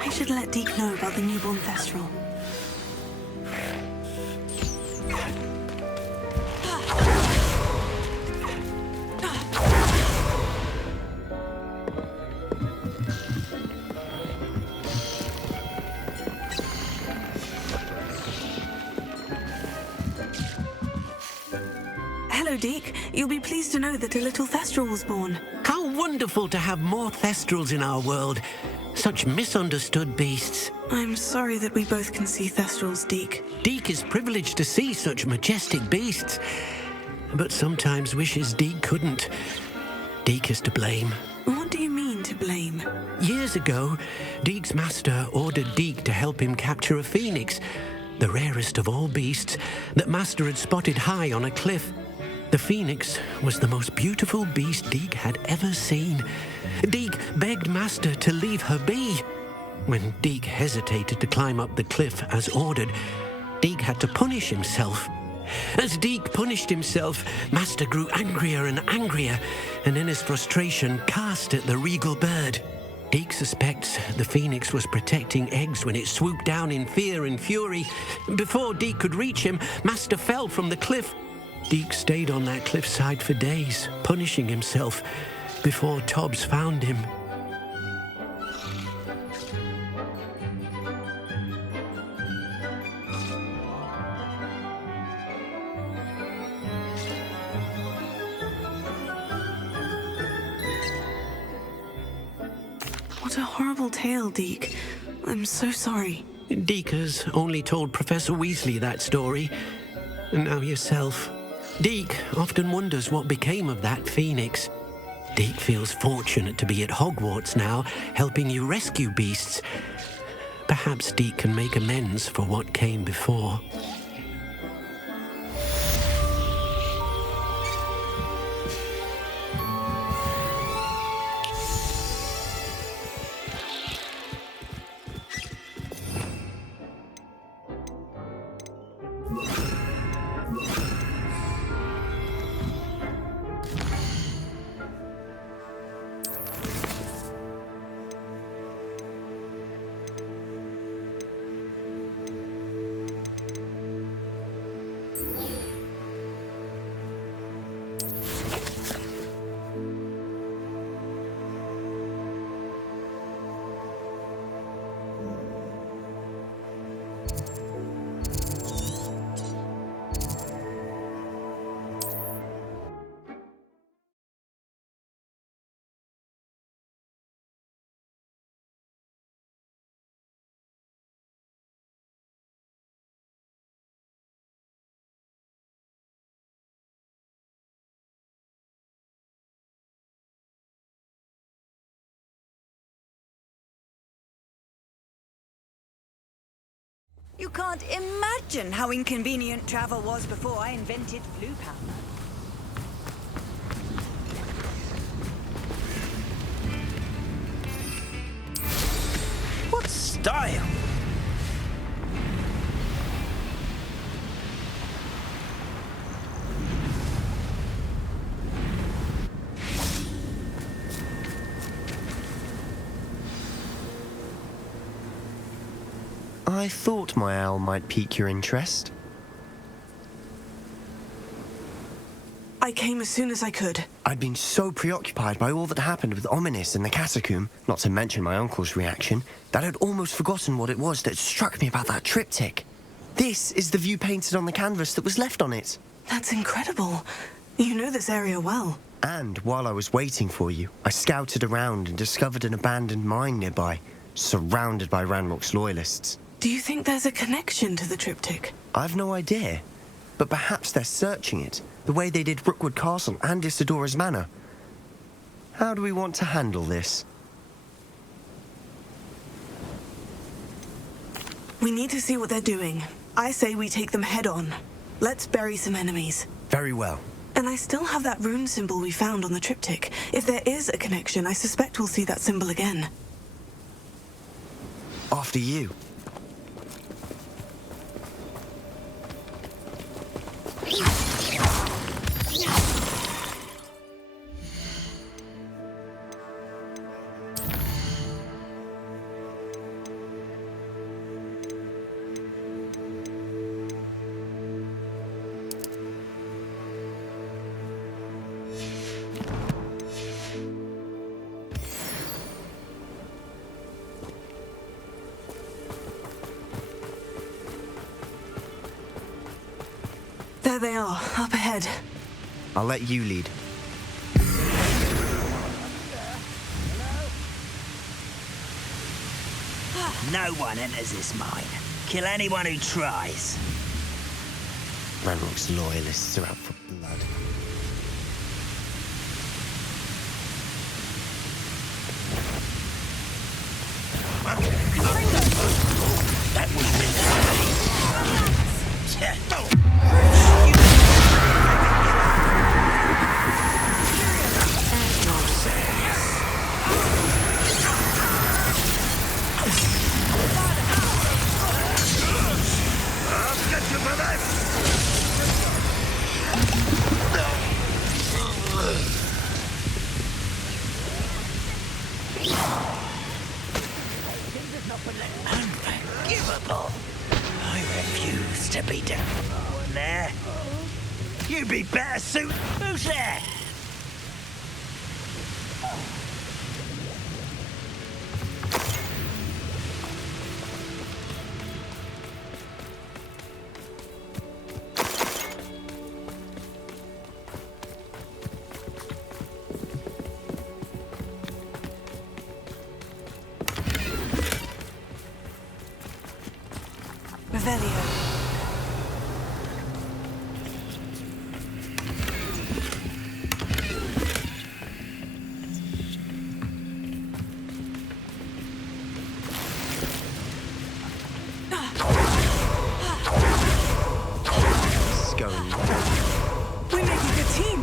I should let Deke know about the newborn Thestral. Hello, Deke. You'll be pleased to know that a little Thestral was born. How wonderful to have more Thestrals in our world. Such misunderstood beasts. I'm sorry that we both can see Thestrals, Deke. Deke is privileged to see such majestic beasts, but sometimes wishes Deke couldn't. Deke is to blame. What do you mean, to blame? Years ago, Deke's master ordered Deke to help him capture a phoenix, the rarest of all beasts that master had spotted high on a cliff. The phoenix was the most beautiful beast Deke had ever seen. Deke begged master to leave her be. When Deke hesitated to climb up the cliff as ordered, Deke had to punish himself. As Deke punished himself, master grew angrier and angrier, and in his frustration cast at the regal bird. Deke suspects the phoenix was protecting eggs when it swooped down in fear and fury. Before Deke could reach him, master fell from the cliff. Deke stayed on that cliffside for days, punishing himself, before Tobbs found him. What a horrible tale, Deke. I'm so sorry. Deke has only told Professor Weasley that story, and now yourself. Deke often wonders what became of that phoenix. Deke feels fortunate to be at Hogwarts now, helping you rescue beasts. Perhaps Deke can make amends for what came before. You can't imagine how inconvenient travel was before I invented blue powder. What style! I thought my owl might pique your interest. I came as soon as I could. I'd been so preoccupied by all that happened with Ominis and the catacomb, not to mention my uncle's reaction, that I'd almost forgotten what it was that struck me about that triptych. This is the view painted on the canvas that was left on it. That's incredible. You know this area well. And while I was waiting for you, I scouted around and discovered an abandoned mine nearby, surrounded by Ranrock's loyalists. Do you think there's a connection to the triptych? I've no idea, but perhaps they're searching it, the way they did Rookwood Castle and Isidora's Manor. How do we want to handle this? We need to see what they're doing. I say we take them head on. Let's bury some enemies. Very well. And I still have that rune symbol we found on the triptych. If there is a connection, I suspect we'll see that symbol again. After you. There they are, up ahead. I'll let you lead. No one enters this mine. Kill anyone who tries. Ranrock's loyalists are out for blood. That was meant unforgivable. I refuse to be down there. You'd be better suited. Who's there? Revelio. We make a good team.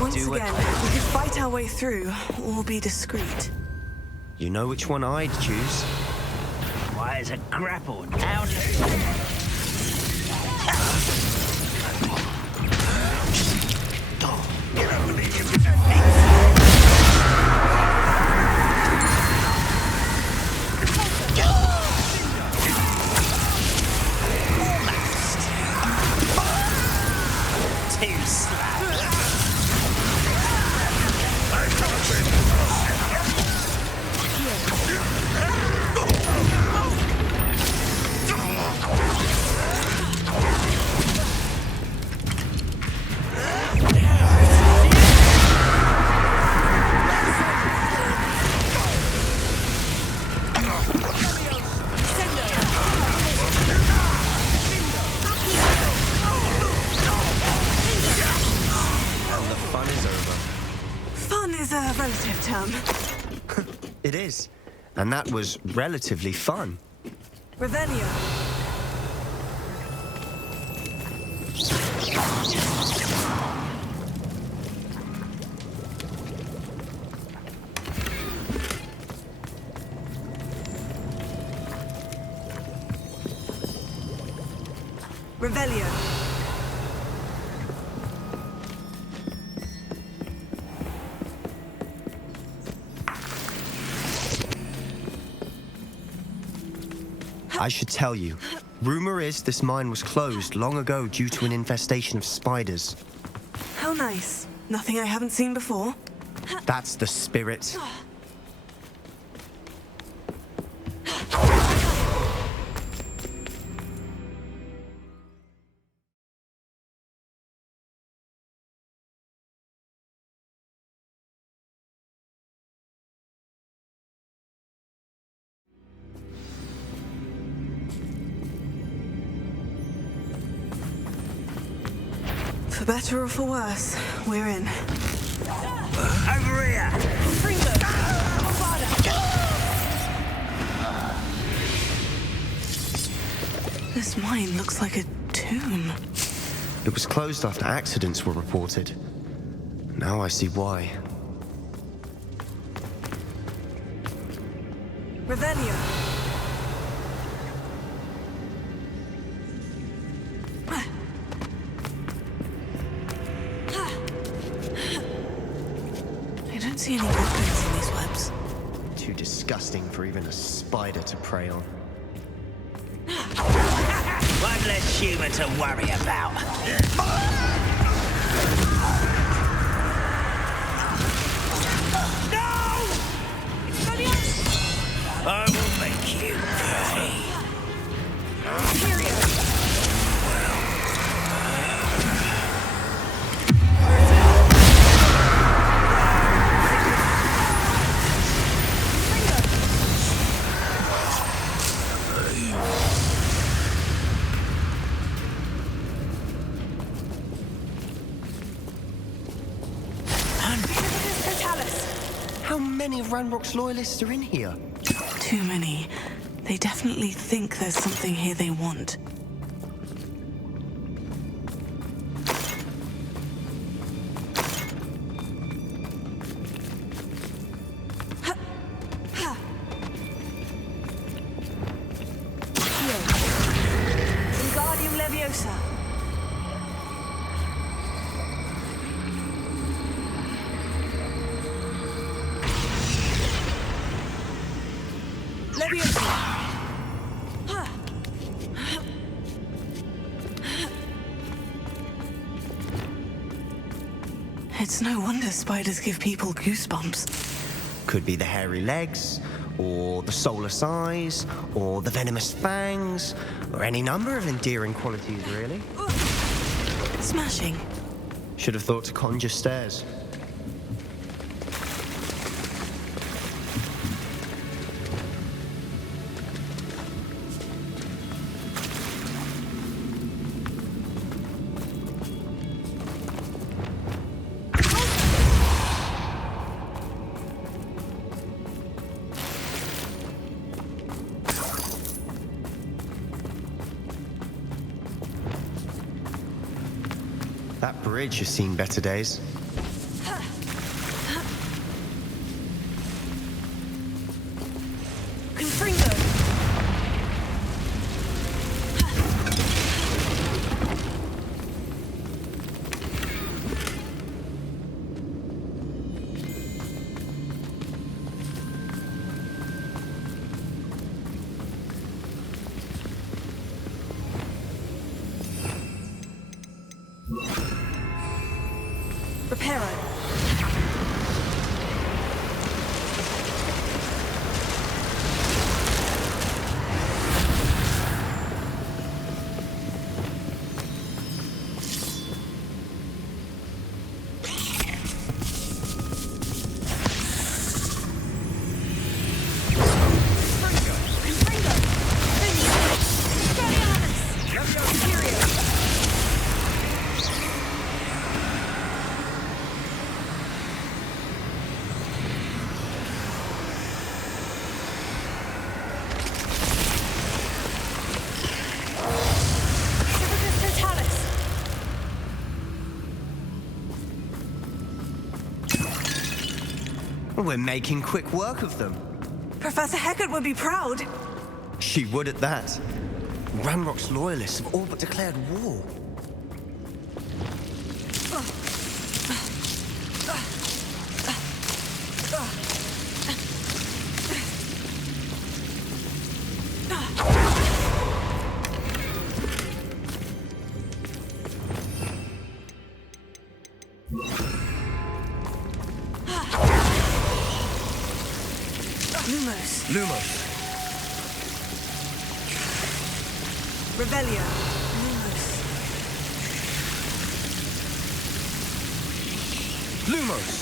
Once again, we could fight our way through, or be discreet. You know which one I'd choose. Why is a grapple down? Too slack. Fun is a relative term. It is. And that was relatively fun. Revelio. Revelio. I should tell you. Rumor is this mine was closed long ago due to an infestation of spiders. How nice. Nothing I haven't seen before. That's the spirit. For better or for worse, we're in. Over here! This mine looks like a tomb. It was closed after accidents were reported. Now I see why. Revelio. I don't see any weapons in these webs. Too disgusting for even a spider to prey on. One less human to worry about. No! I will make you pay. How many of Ranrock's loyalists are in here? Too many. They definitely think there's something here they want. Wingardium Leviosa. It's no wonder spiders give people goosebumps. Could be the hairy legs, or the soulless eyes, or the venomous fangs, or any number of endearing qualities, really. Smashing. Should have thought to conjure stairs. That bridge has seen better days. Confringo. Reparo. We're making quick work of them. Professor Hecat would be proud. She would at that. Ranrock's loyalists have all but declared war. Lumos. Lumos. Revelio. Lumos. Lumos!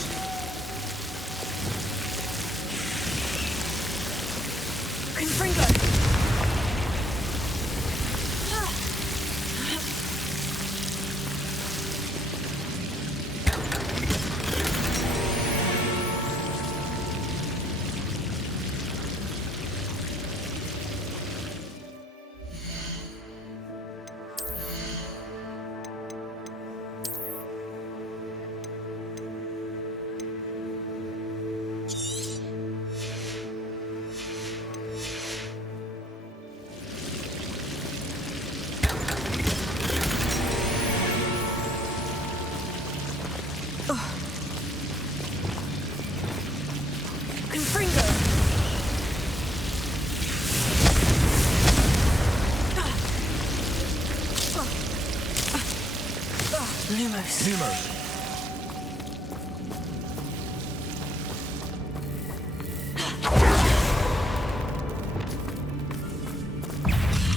Confringo. Confringo. Lumos. Lumos.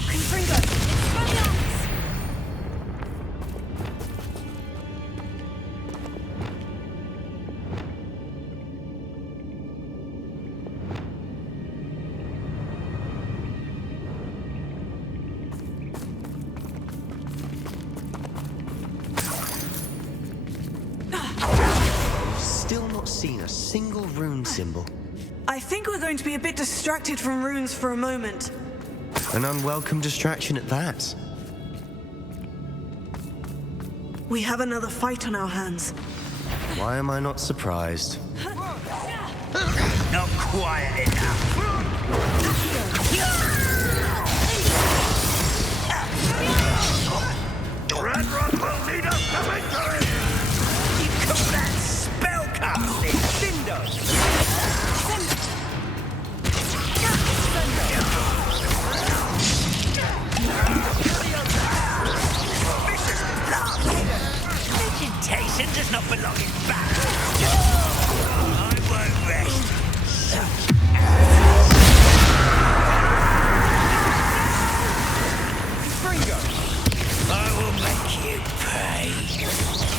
Confringo. Still not seen a single rune symbol. I think we're going to be a bit distracted from runes for a moment. An unwelcome distraction at that. We have another fight on our hands. Why am I not surprised? Not quiet enough. Ranrock will need us to victory! You call that spellcasting? Cindos! Vicious blast! Vegetation does not belong in battle. I won't rest. Fringo! I will make you pay.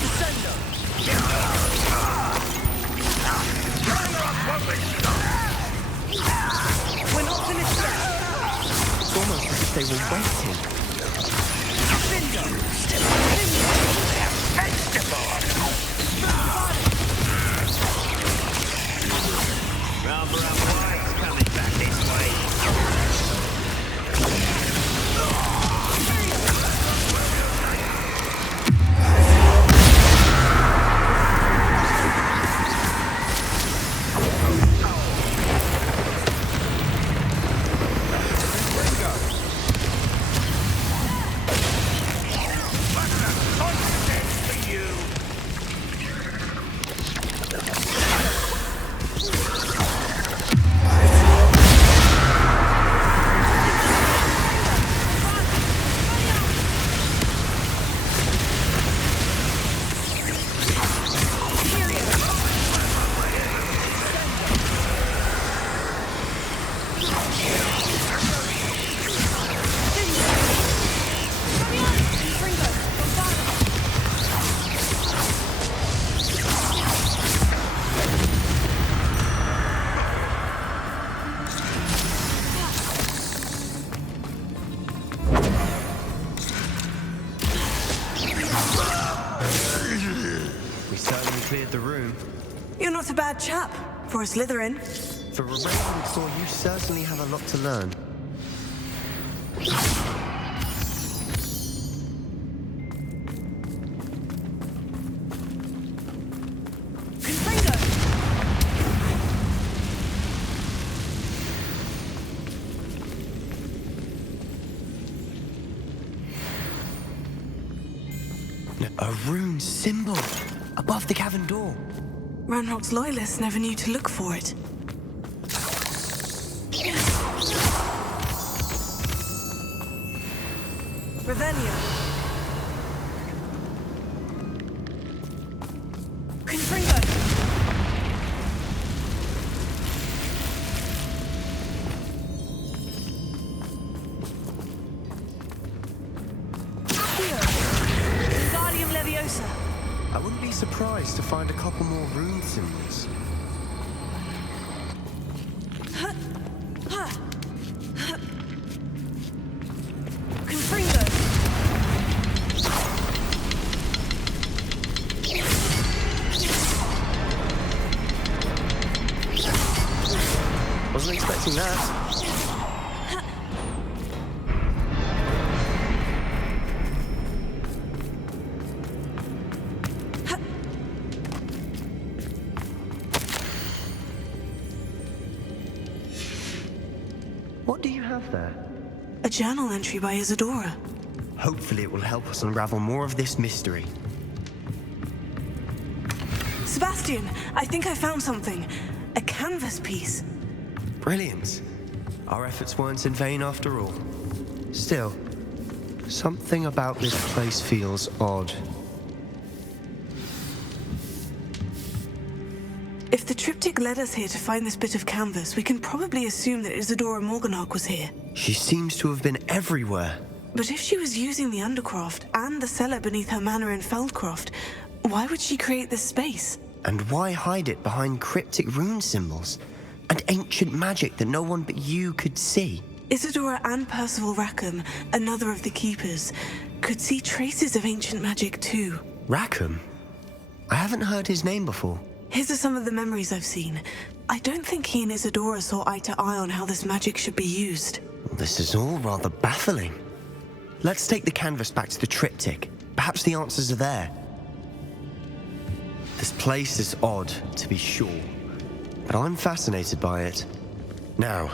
Descendo! We're not finished yet. It's almost as if they were waiting. Rather unwise coming back this way. We certainly cleared the room. You're not a bad chap for a Slytherin. For a Ravenclaw, you certainly have a lot to learn. Confringo. A rune symbol above the cavern door. Ranrock's loyalists never knew to look for it. Revelio. Confringo. I wouldn't be surprised to find a couple more rune symbols. Wasn't expecting that. What do you have there? A journal entry by Isadora. Hopefully it will help us unravel more of this mystery. Sebastian, I think I found something. A canvas piece. Brilliant. Our efforts weren't in vain after all. Still, something about this place feels odd. If the triptych led us here to find this bit of canvas, we can probably assume that Isadora Morganach was here. She seems to have been everywhere. But if she was using the Undercroft and the cellar beneath her manor in Feldcroft, why would she create this space? And why hide it behind cryptic rune symbols and ancient magic that no one but you could see? Isadora and Percival Rackham, another of the keepers, could see traces of ancient magic too. Rackham? I haven't heard his name before. His are some of the memories I've seen. I don't think he and Isadora saw eye to eye on how this magic should be used. This is all rather baffling. Let's take the canvas back to the triptych. Perhaps the answers are there. This place is odd, to be sure, but I'm fascinated by it. Now,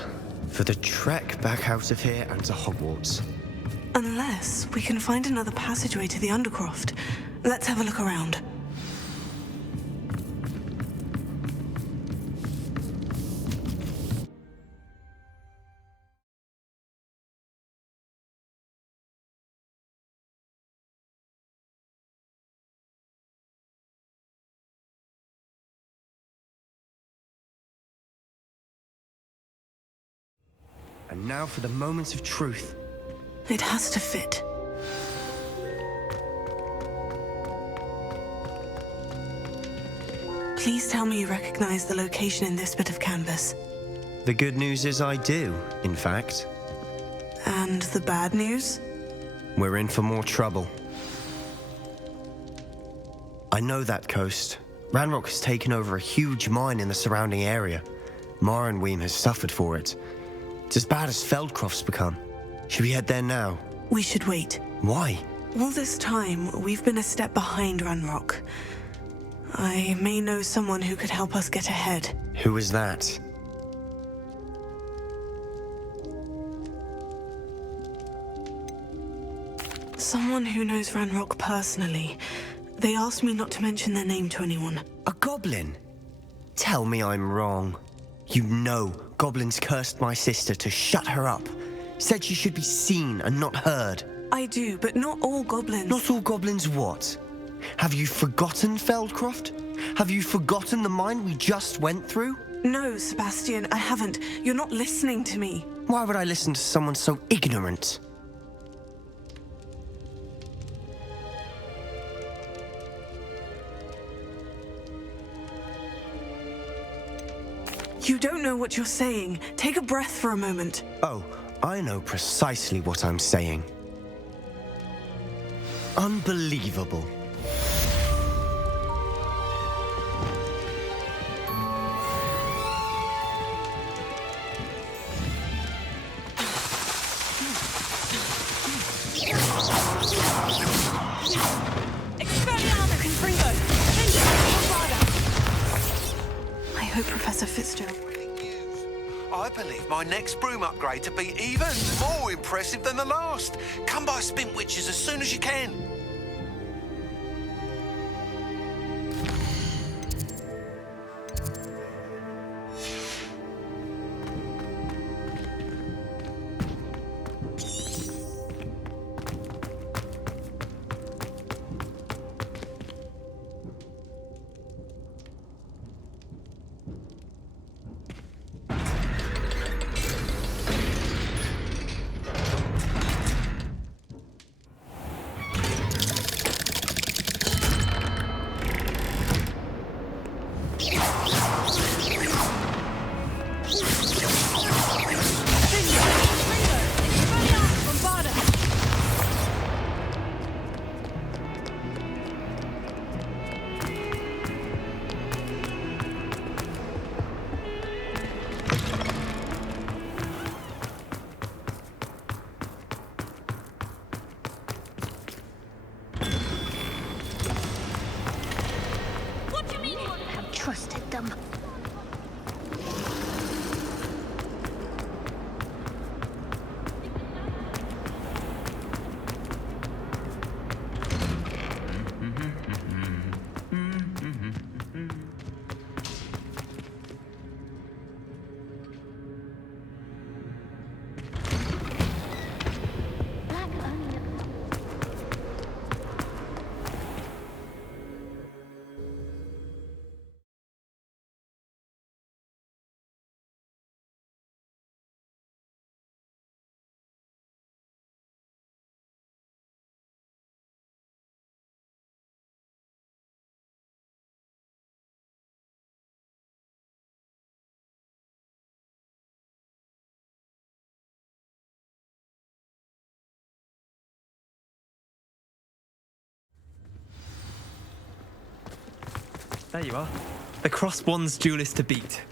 for the trek back out of here and to Hogwarts. Unless we can find another passageway to the Undercroft. Let's have a look around. And now for the moment of truth. It has to fit. Please tell me you recognize the location in this bit of canvas. The good news is I do, in fact. And the bad news? We're in for more trouble. I know that coast. Ranrock has taken over a huge mine in the surrounding area. Marrenweem has suffered for it. It's as bad as Feldcroft's become. Should we head there now? We should wait. Why? All this time, we've been a step behind Ranrock. I may know someone who could help us get ahead. Who is that? Someone who knows Ranrock personally. They asked me not to mention their name to anyone. A goblin? Tell me I'm wrong. You know goblins cursed my sister to shut her up. Said she should be seen and not heard. I do, but not all goblins. Not all goblins what? Have you forgotten Feldcroft? Have you forgotten the mine we just went through? No, Sebastian, I haven't. You're not listening to me. Why would I listen to someone so ignorant? You don't know what you're saying. Take a breath for a moment. Oh, I know precisely what I'm saying. Unbelievable. I hope Professor Fitzgerald... I believe my next broom upgrade to be even more impressive than the last. Come by Spin Witches as soon as you can. trusted them. There you are. The Cross One's duelist to beat.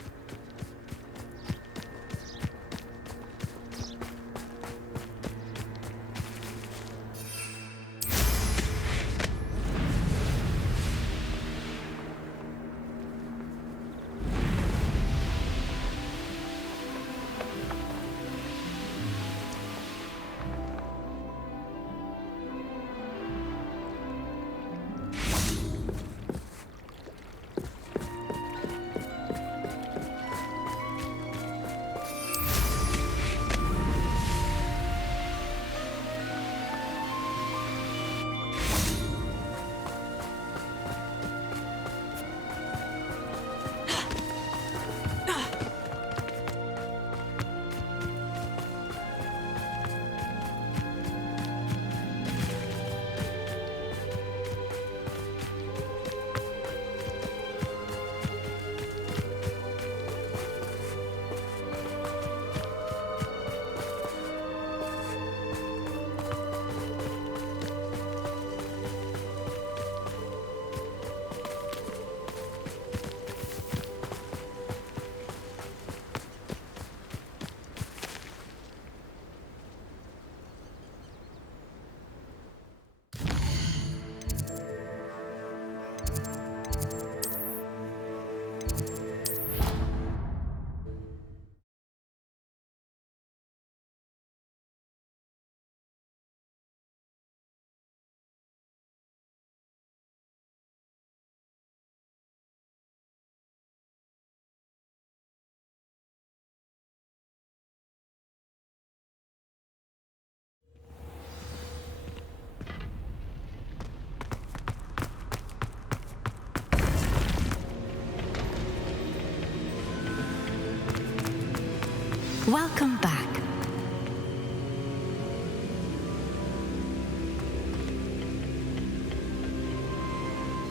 Welcome back.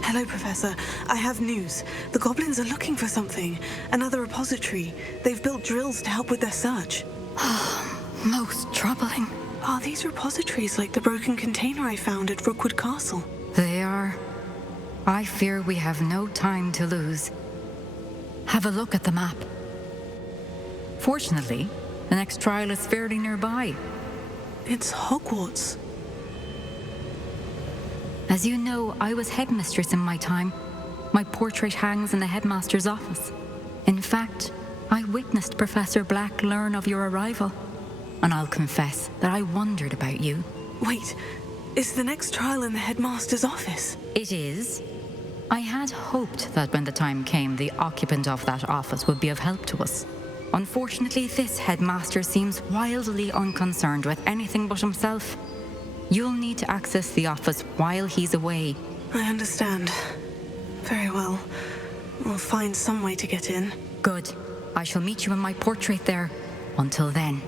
Hello, Professor. I have news. The goblins are looking for something. Another repository. They've built drills to help with their search. Most troubling. Are these repositories like the broken container I found at Rookwood Castle? They are. I fear we have no time to lose. Have a look at the map. Fortunately, the next trial is fairly nearby. It's Hogwarts. As you know, I was headmistress in my time. My portrait hangs in the headmaster's office. In fact, I witnessed Professor Black learn of your arrival. And I'll confess that I wondered about you. Wait, is the next trial in the headmaster's office? It is. I had hoped that when the time came, the occupant of that office would be of help to us. Unfortunately, this headmaster seems wildly unconcerned with anything but himself. You'll need to access the office while he's away. I understand. Very well. We'll find some way to get in. Good. I shall meet you in my portrait there. Until then.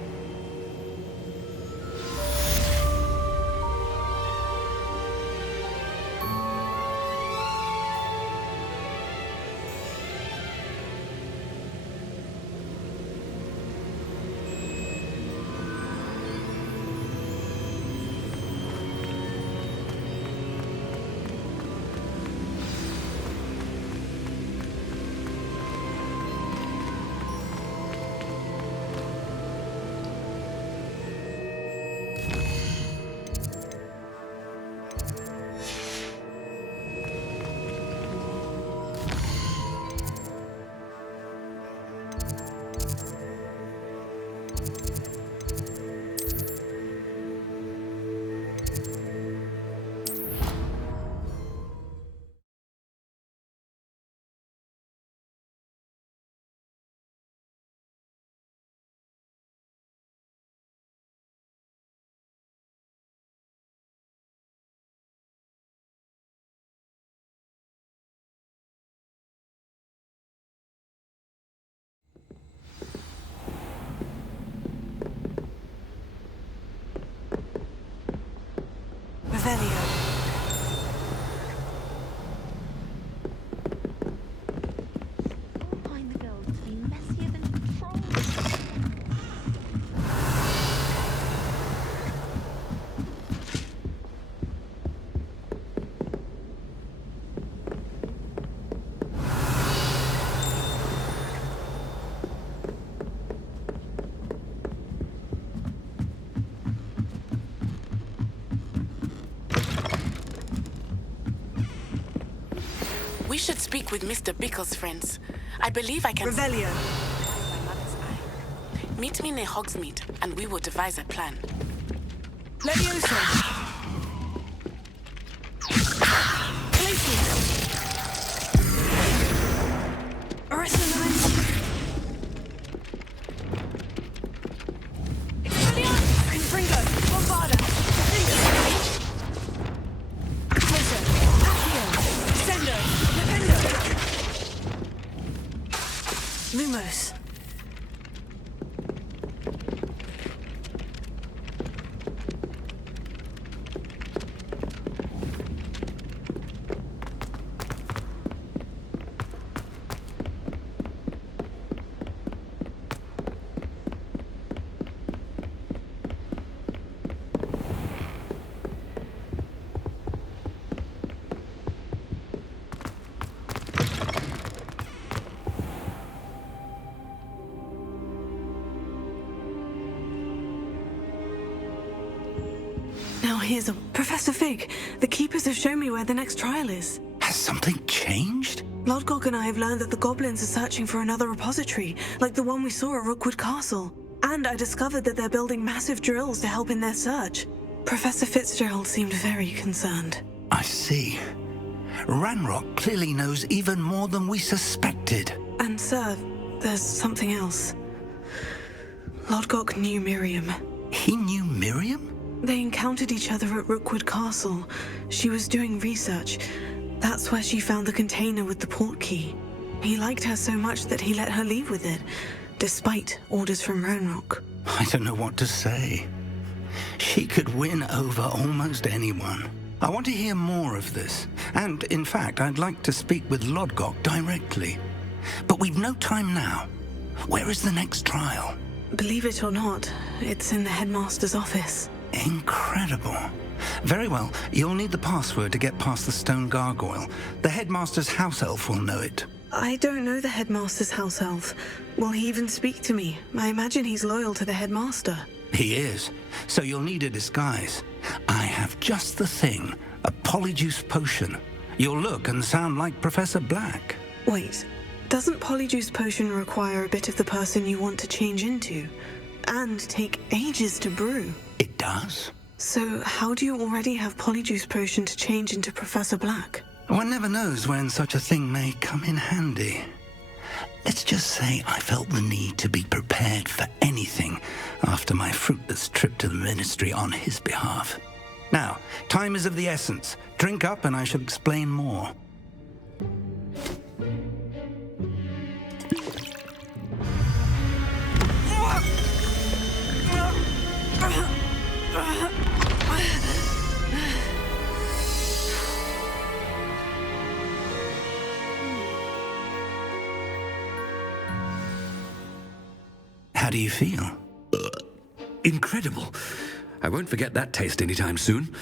We should speak with Mr. Bickle's friends. I believe I can... Revelio. My mother's eye. Meet me near Hogsmeade, and we will devise a plan. Leviosa. Lumos. Now here's a... Professor Fig, the Keepers have shown me where the next trial is. Has something changed? Lodgok and I have learned that the goblins are searching for another repository, like the one we saw at Rookwood Castle. And I discovered that they're building massive drills to help in their search. Professor Fitzgerald seemed very concerned. I see. Ranrock clearly knows even more than we suspected. And sir, there's something else. Lodgok knew Miriam. He knew Miriam? They encountered each other at Rookwood Castle. She was doing research. That's where she found the container with the port key. He liked her so much that he let her leave with it, despite orders from Ranrock. I don't know what to say. She could win over almost anyone. I want to hear more of this. And, in fact, I'd like to speak with Lodgok directly. But we've no time now. Where is the next trial? Believe it or not, it's in the headmaster's office. Incredible. Very well, you'll need the password to get past the stone gargoyle. The headmaster's house elf will know it. I don't know the headmaster's house elf. Will he even speak to me? I imagine he's loyal to the headmaster. He is, so you'll need a disguise. I have just the thing, a polyjuice potion. You'll look and sound like Professor Black. Wait, doesn't polyjuice potion require a bit of the person you want to change into? And take ages to brew? It does. So how do you already have polyjuice potion to change into Professor Black? One never knows when such a thing may come in handy. Let's just say I felt the need to be prepared for anything after my fruitless trip to the ministry on his behalf. Now, time is of the essence. Drink up and I shall explain more. How do you feel? Incredible. I won't forget that taste anytime soon.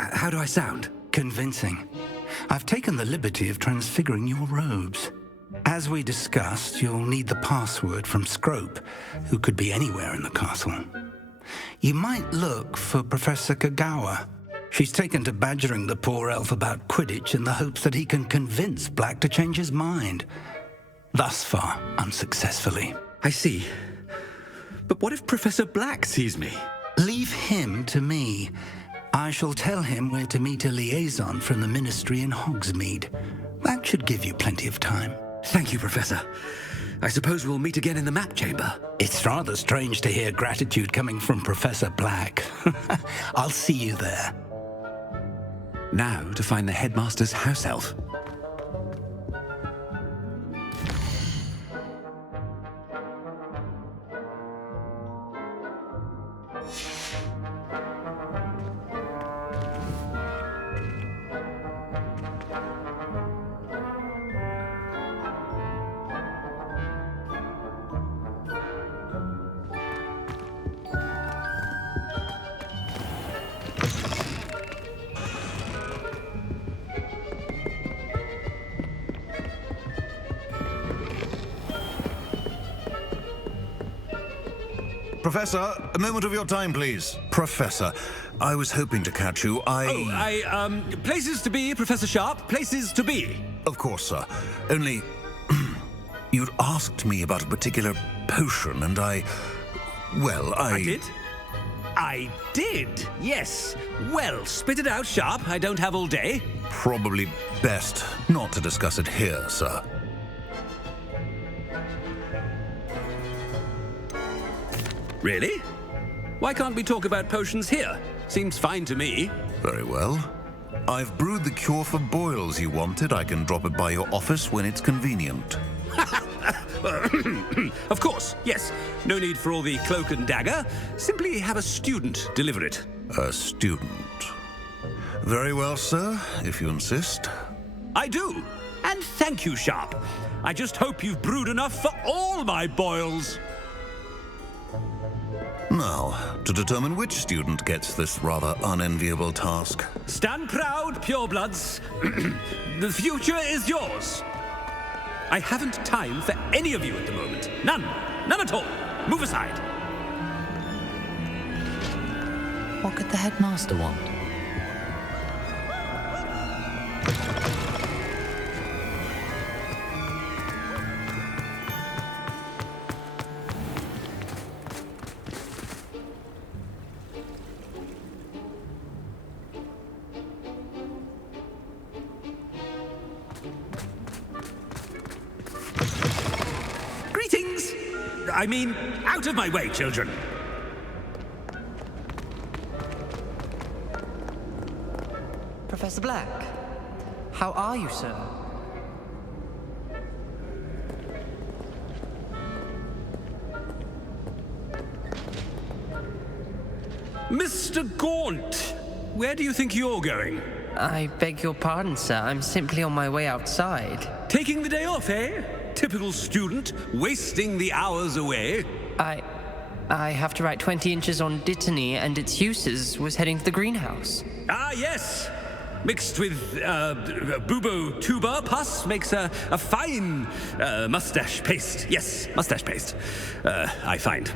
How do I sound? Convincing. I've taken the liberty of transfiguring your robes. As we discussed, you'll need the password from Scrope, who could be anywhere in the castle. You might look for Professor Kagawa. She's taken to badgering the poor elf about Quidditch in the hopes that he can convince Black to change his mind. Thus far, unsuccessfully. I see. But what if Professor Black sees me? Leave him to me. I shall tell him where to meet a liaison from the ministry in Hogsmeade. That should give you plenty of time. Thank you, Professor. I suppose we'll meet again in the map chamber. It's rather strange to hear gratitude coming from Professor Black. I'll see you there. Now to find the headmaster's house elf. Professor, a moment of your time, please. Professor, I was hoping to catch you. Places to be, Professor Sharp, places to be. Of course, sir. Only, you'd asked me about a particular potion, and I did? I did, yes. Well, spit it out, Sharp. I don't have all day. Probably best not to discuss it here, sir. Really? Why can't we talk about potions here? Seems fine to me. Very well. I've brewed the cure for boils you wanted. I can drop it by your office when it's convenient. Of course, yes. No need for all the cloak and dagger. Simply have a student deliver it. A student. Very well, sir, if you insist. I do. And thank you, Sharp. I just hope you've brewed enough for all my boils. Now, to determine which student gets this rather unenviable task. Stand proud, purebloods. The future is yours. I haven't time for any of you at the moment. None. None at all. Move aside. What could the headmaster want? Greetings! I mean, out of my way, children. Professor Black, how are you, sir? Mr. Gaunt, where do you think you're going? I beg your pardon, sir. I'm simply on my way outside. Taking the day off, eh? Typical student, wasting the hours away. I have to write 20 inches on Dittany and its uses. Was heading to the greenhouse. Ah, yes. Mixed with bubo tuber pus makes a fine mustache paste. Yes, mustache paste. I find.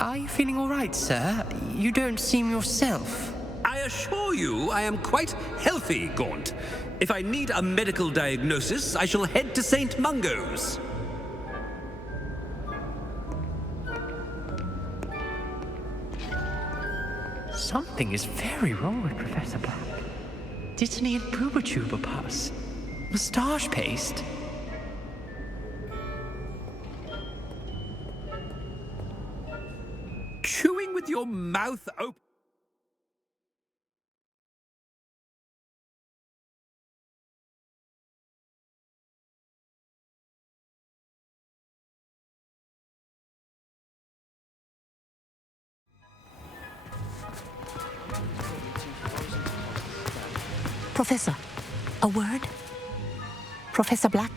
Are you feeling all right, sir? You don't seem yourself. I assure you I am quite healthy, Gaunt. If I need a medical diagnosis, I shall head to St. Mungo's. Something is very wrong with Professor Black. Dittany and Boobertuber pus. Moustache paste. Chewing with your mouth open. Professor, a word? Professor Black,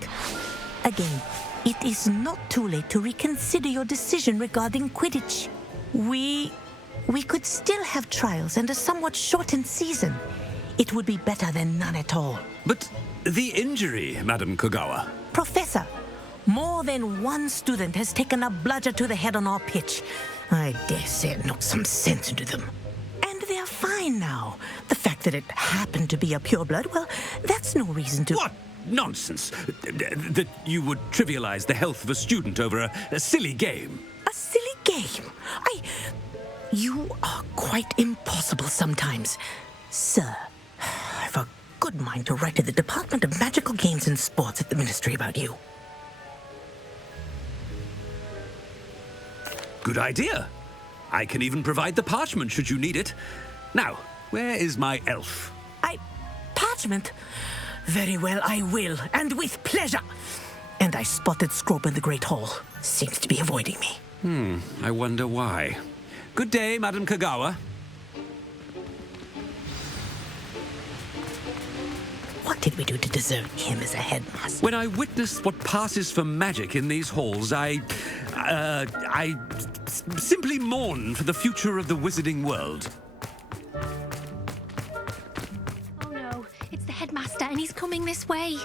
again, it is not too late to reconsider your decision regarding Quidditch. We could still have trials and a somewhat shortened season. It would be better than none at all. But the injury, Madam Kogawa. Professor, more than one student has taken a bludger to the head on our pitch. I dare say it knocked some sense into them. And they're fine now. The fact that it happened to be a pureblood, well, that's no reason to... What nonsense! That you would trivialize the health of a student over a silly game. A silly game? You are quite impossible sometimes. Sir, I've a good mind to write to the Department of Magical Games and Sports at the Ministry about you. Good idea. I can even provide the parchment should you need it. Now, where is my elf? Parchment? Very well, I will, and with pleasure. And I spotted Scrope in the Great Hall. Seems to be avoiding me. I wonder why. Good day, Madam Kogawa. What did we do to deserve him as a headmaster? When I witness what passes for magic in these halls, I simply mourn for the future of the wizarding world. Oh no, it's the headmaster and he's coming this way.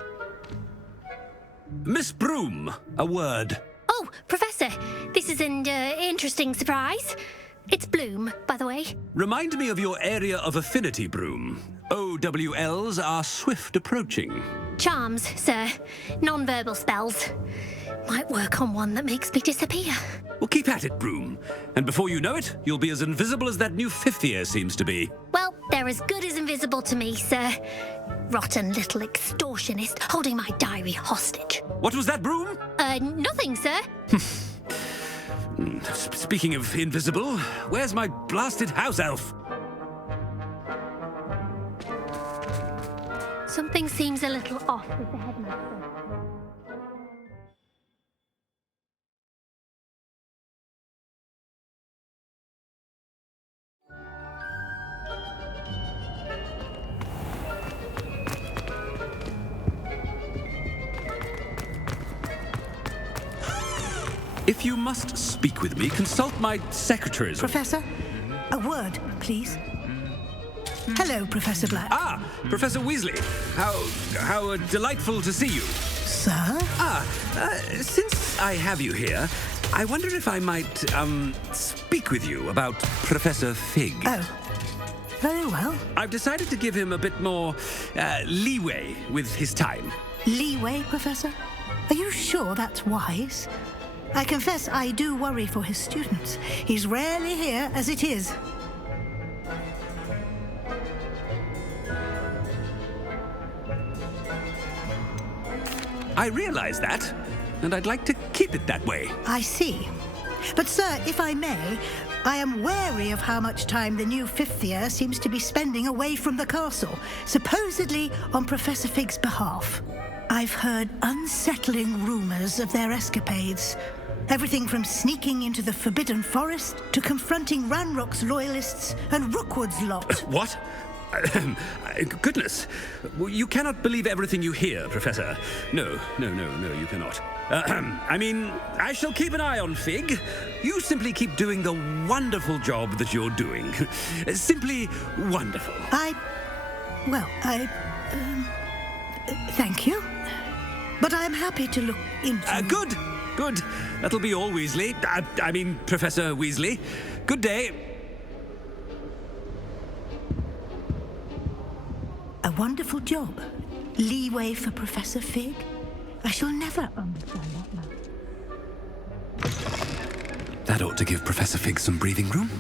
Miss Broom, a word. Oh, Oh, Professor, this is an interesting surprise. It's Bloom, by the way. Remind me of your area of affinity, Broom. OWLs are swift approaching. Charms, sir. Non-verbal spells. Might work on one that makes me disappear. Well, keep at it, Broom. And before you know it, you'll be as invisible as that new fifth year seems to be. Well, they're as good as invisible to me, sir. Rotten little extortionist holding my diary hostage. What was that, Broom? Nothing, sir. Speaking of invisible, where's my blasted house elf? Something seems a little off with the headmaster. If you must speak with me, consult my secretaries. Professor, a word, please. Hello, Professor Black. Ah, Professor Weasley. How delightful to see you. Sir? Since I have you here, I wonder if I might, speak with you about Professor Fig. Oh, very well. I've decided to give him a bit more, leeway with his time. Leeway, Professor? Are you sure that's wise? I confess I do worry for his students. He's rarely here as it is. I realize that, and I'd like to keep it that way. I see. But, sir, if I may, I am wary of how much time the new fifth year seems to be spending away from the castle, supposedly on Professor Fig's behalf. I've heard unsettling rumors of their escapades. Everything from sneaking into the Forbidden Forest to confronting Ranrock's loyalists and Rookwood's lot. What? Goodness. You cannot believe everything you hear, Professor. No, you cannot. I mean, I shall keep an eye on Fig. You simply keep doing the wonderful job that you're doing. Simply wonderful. Thank you. But I'm happy to look into... Good. That'll be all, Weasley. I mean, Professor Weasley. Good day. A wonderful job. Leeway for Professor Fig. I shall never understand that now. That ought to give Professor Fig some breathing room.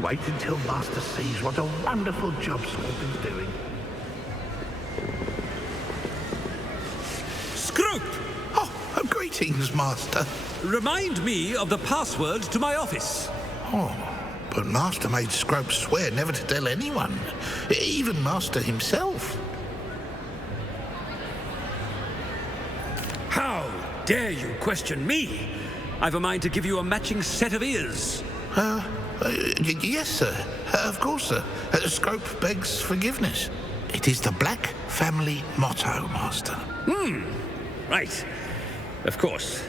Wait until Master sees what a wonderful job Scrope is doing. Scrope! Oh, greetings, Master. Remind me of the password to my office. Oh, but Master made Scrope swear never to tell anyone, even Master himself. How dare you question me? I've a mind to give you a matching set of ears. Yes, sir. Of course, sir. Scrope begs forgiveness. It is the Black family motto, Master. Right. Of course.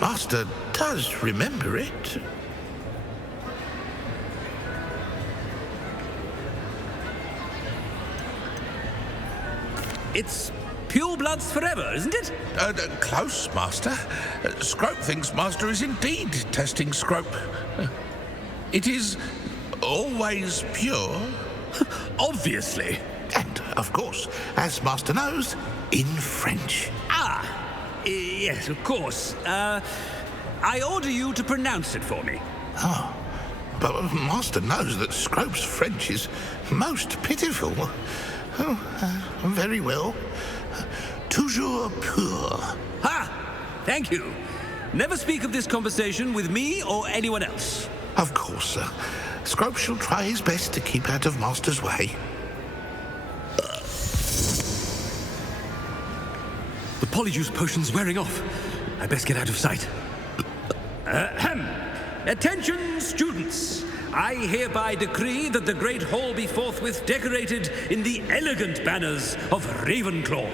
Master does remember it. It's pure bloods forever, isn't it? Close, Master. Scrope thinks Master is indeed testing Scrope. It is always pure. Obviously. And, of course, as Master knows, in French. Ah, yes, of course. I order you to pronounce it for me. Oh, but Master knows that Scrope's French is most pitiful. Oh, very well. Toujours pur. Ha! Thank you. Never speak of this conversation with me or anyone else. Of course, sir. Scrope shall try his best to keep out of Master's way. The polyjuice potion's wearing off. I best get out of sight. Attention, students! I hereby decree that the Great Hall be forthwith decorated in the elegant banners of Ravenclaw.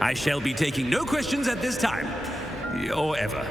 I shall be taking no questions at this time. Or ever.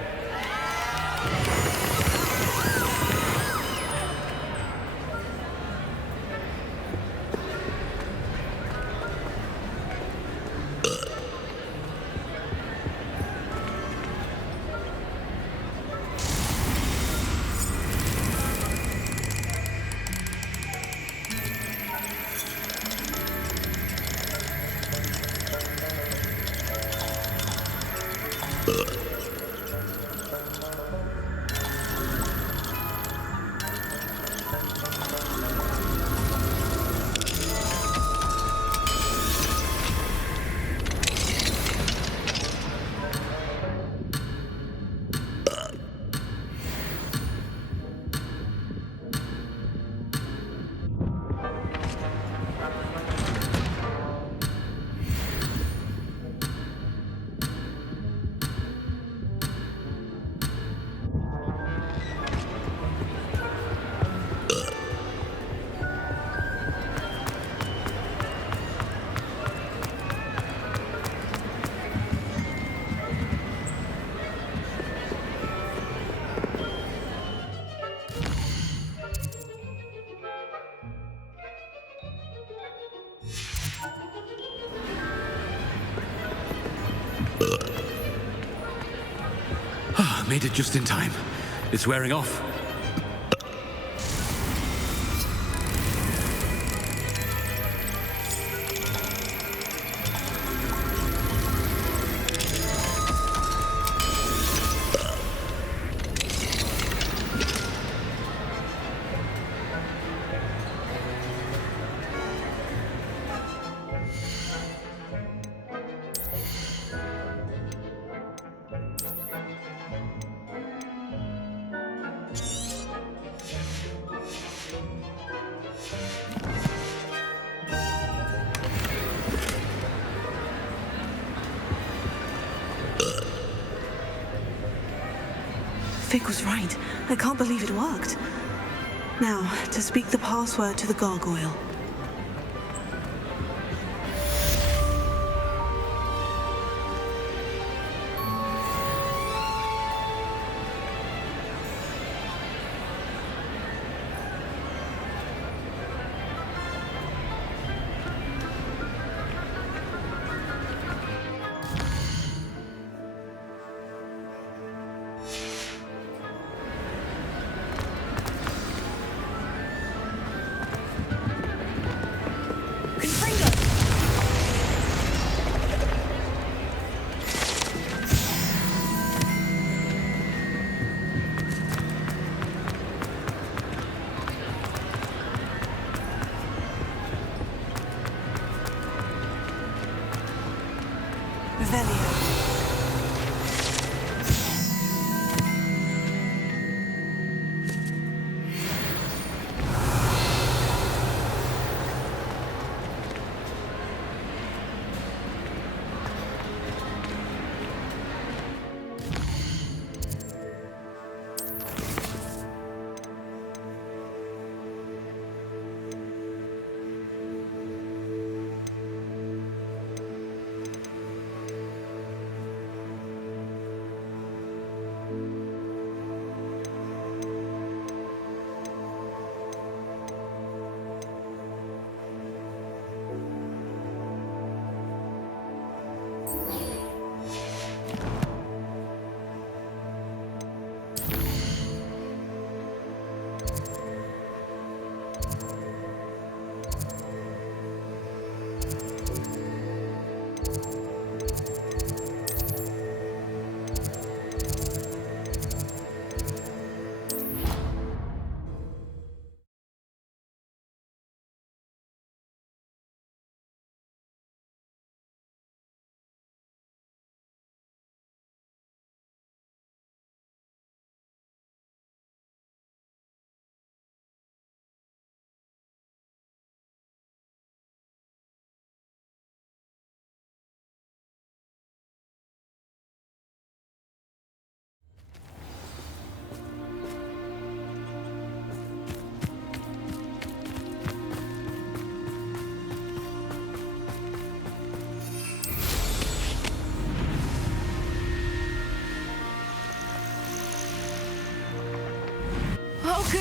Made it just in time. It's wearing off. Fig was right. I can't believe it worked. Now, to speak the password to the gargoyle.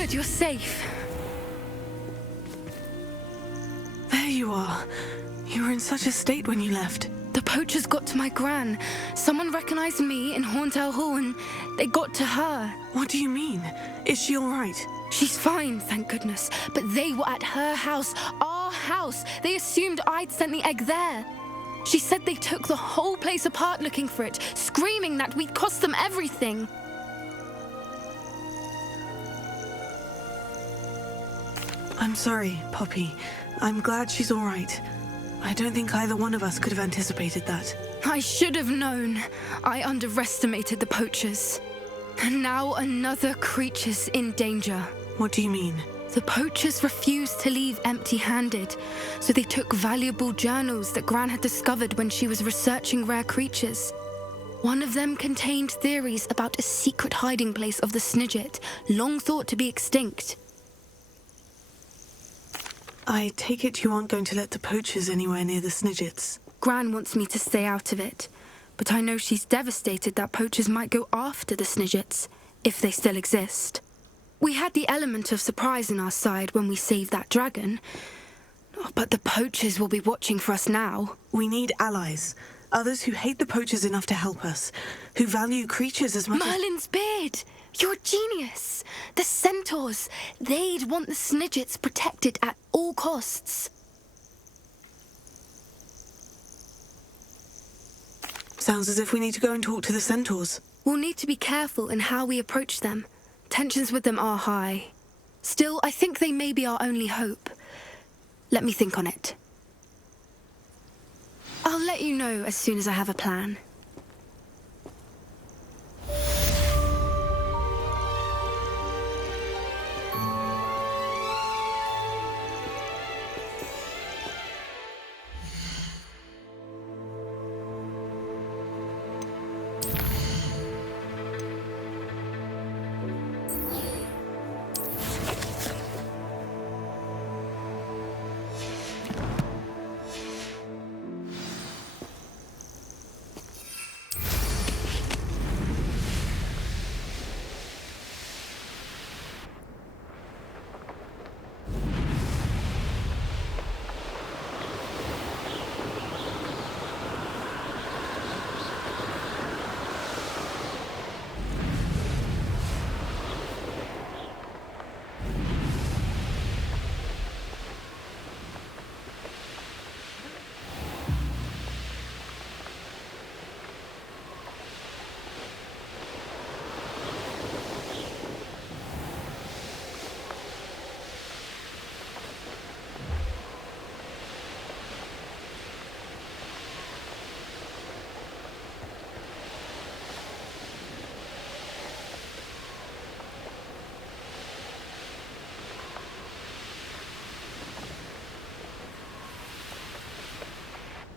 Good, you're safe. There you are. You were in such a state when you left. The poachers got to my gran. Someone recognized me in Horntail Hall and they got to her. What do you mean? Is she all right? She's fine, thank goodness. But they were at her house, our house. They assumed I'd sent the egg there. She said they took the whole place apart looking for it, screaming that we'd cost them everything. I'm sorry, Poppy. I'm glad she's all right. I don't think either one of us could have anticipated that. I should have known. I underestimated the poachers. And now another creature's in danger. What do you mean? The poachers refused to leave empty-handed, so they took valuable journals that Gran had discovered when she was researching rare creatures. One of them contained theories about a secret hiding place of the Snidget, long thought to be extinct. I take it you aren't going to let the poachers anywhere near the Snidgets. Gran wants me to stay out of it, but I know she's devastated that poachers might go after the Snidgets, if they still exist. We had the element of surprise on our side when we saved that dragon, but the poachers will be watching for us now. We need allies, others who hate the poachers enough to help us, who value creatures as much Merlin's beard! You're a genius! The centaurs, they'd want the Snidgets protected at all costs. Sounds as if we need to go and talk to the centaurs. We'll need to be careful in how we approach them. Tensions with them are high. Still, I think they may be our only hope. Let me think on it. I'll let you know as soon as I have a plan.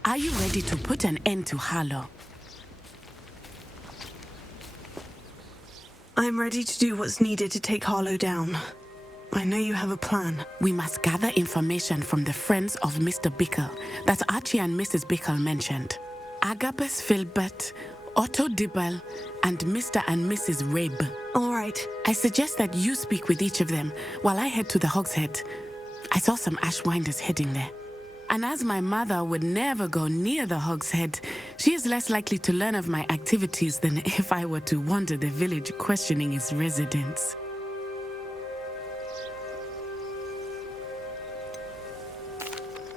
Are you ready to put an end to Harlow? I'm ready to do what's needed to take Harlow down. I know you have a plan. We must gather information from the friends of Mr. Bickle that Archie and Mrs. Bickle mentioned. Agabus Filbert, Otto Dibble, and Mr. and Mrs. Rabe. All right. I suggest that you speak with each of them while I head to the Hogshead. I saw some Ashwinders heading there. And as my mother would never go near the Hogshead, she is less likely to learn of my activities than if I were to wander the village questioning its residents.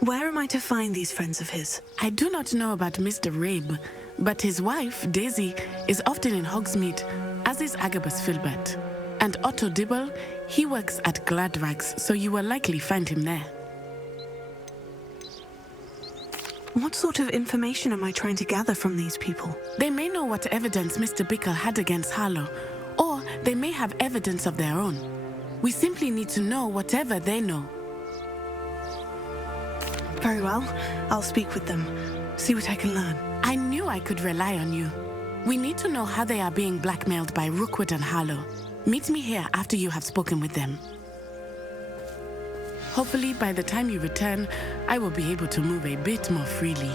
Where am I to find these friends of his? I do not know about Mr. Rabe, but his wife, Daisy, is often in Hogsmeade, as is Agabus Filbert. And Otto Dibble, he works at Gladrags, so you will likely find him there. What sort of information am I trying to gather from these people? They may know what evidence Mr. Bickle had against Harlow, or they may have evidence of their own. We simply need to know whatever they know. Very well. I'll speak with them. See what I can learn. I knew I could rely on you. We need to know how they are being blackmailed by Rookwood and Harlow. Meet me here after you have spoken with them. Hopefully, by the time you return, I will be able to move a bit more freely.